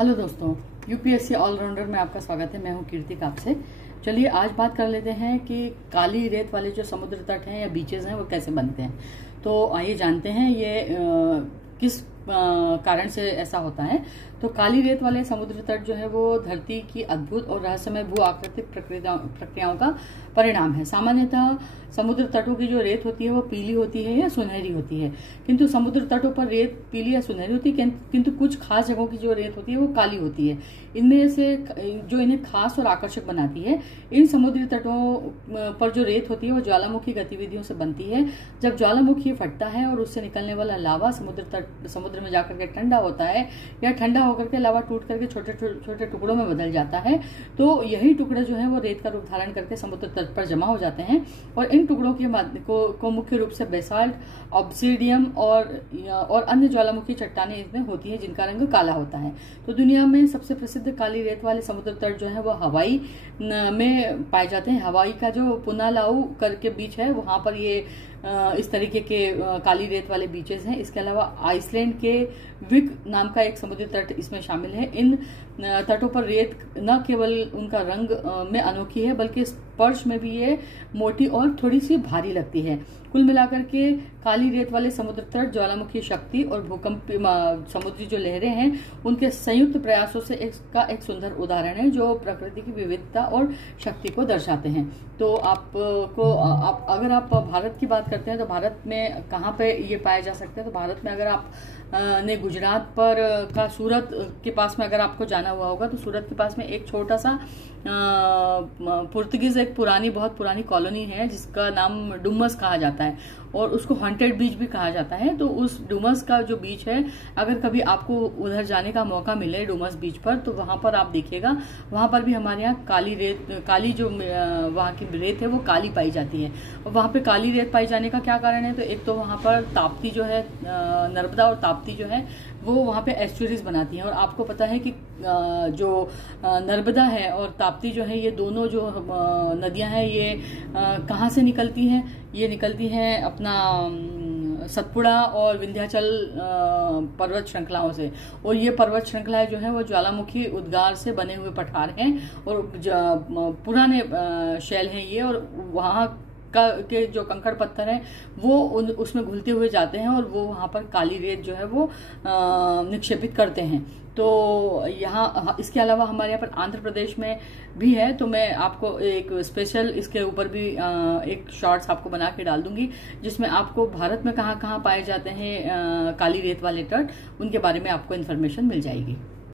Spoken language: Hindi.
हेलो दोस्तों, यूपीएससी ऑलराउंडर में आपका स्वागत है। मैं हूं कीर्ति कापसे। चलिए आज बात कर लेते हैं कि काली रेत वाले जो समुद्र तट हैं या बीचेस हैं वो कैसे बनते हैं। तो आइए जानते हैं ये किस कारण से ऐसा होता है। तो काली रेत वाले समुद्र तट जो है वो धरती की अद्भुत और रहस्यमय भू आकृतिक प्रक्रियाओं का परिणाम है। सामान्यतः समुद्र तटों की जो रेत होती है वो पीली होती है या सुनहरी होती है, किंतु समुद्र तटों पर रेत पीली या सुनहरी होती है, किंतु कुछ खास जगहों की जो रेत होती है वो काली होती है। इनमें से जो इन्हें खास और आकर्षक बनाती है, इन समुद्री तटों पर जो रेत होती है वो ज्वालामुखी गतिविधियों से बनती है। जब ज्वालामुखी फटता है और उससे निकलने वाला लावा समुद्र में जाकर के ठंडा होता है या ठंडा होकर के लावा टूट करके छोटे छोटे टुकड़ों में बदल जाता है, तो यही टुकड़े जो है वो रेत का रूप धारण करके समुद्र तट पर जमा हो जाते हैं। और इन टुकड़ों को मुख्य रूप से बेसाल्ट, ऑब्सीडियम और अन्य ज्वालामुखी चट्टानें इसमें होती हैं जिनका रंग काला होता है। तो दुनिया में सबसे प्रसिद्ध काली रेत वाले समुद्र तट जो है वो हवाई में पाए जाते हैं। हवाई का जो पुनालाउ करके बीच है वहां पर ये इस तरीके के काली रेत वाले बीचेस हैं। इसके अलावा आइसलैंड के विक नाम का एक समुद्री तट इसमें शामिल है। इन तटों पर रेत न केवल उनका रंग में अनोखी है बल्कि स्पर्श में भी ये मोटी और थोड़ी सी भारी लगती है। कुल मिलाकर के काली रेत वाले समुद्र तट ज्वालामुखी शक्ति और भूकंप समुद्री जो लहरें हैं उनके संयुक्त प्रयासों से एक सुंदर उदाहरण है जो प्रकृति की विविधता और शक्ति को दर्शाते हैं। तो अगर आप भारत की बात करते हैं तो भारत में कहाँ पे ये पाए जा सकते हैं। तो भारत में अगर आप ने गुजरात पर का सूरत के पास में अगर आपको जाना हुआ होगा तो सूरत के पास में एक छोटा सा पुर्तगीज एक बहुत पुरानी कॉलोनी है जिसका नाम डुमस कहा जाता है और उसको हॉन्टेड बीच भी कहा जाता है। तो उस डुमस का जो बीच है, अगर कभी आपको उधर जाने का मौका मिले डुमस बीच पर, तो वहां पर आप देखिएगा, वहां पर भी हमारे यहाँ काली जो वहां की रेत है वो काली पाई जाती है। और वहां पे काली रेत पाई जाने का क्या कारण है, तो एक तो वहां पर ताप्ती जो है नर्मदा और ताप्ती जो है वो वहां पे एस्चुरीज बनाती हैं। और आपको पता है कि जो नर्मदा है और ताप्ती जो है ये दोनों जो नदियां हैं ये कहाँ से निकलती हैं, ये निकलती हैं अपना सतपुड़ा और विंध्याचल पर्वत श्रृंखलाओं से। और ये पर्वत श्रृंखलाएं जो है वो ज्वालामुखी उद्गार से बने हुए पठार हैं और पुराने शैल हैं ये, और वहां के जो कंकड़ पत्थर हैं वो उसमें घुलते हुए जाते हैं और वो वहां पर काली रेत जो है वो निक्षेपित करते हैं। तो यहाँ इसके अलावा हमारे यहाँ पर आंध्र प्रदेश में भी है। तो मैं आपको एक स्पेशल इसके ऊपर भी एक शॉर्ट्स आपको बना के डाल दूंगी जिसमें आपको भारत में कहाँ कहाँ पाए जाते हैं काली रेत वाले तट, उनके बारे में आपको इन्फॉर्मेशन मिल जाएगी।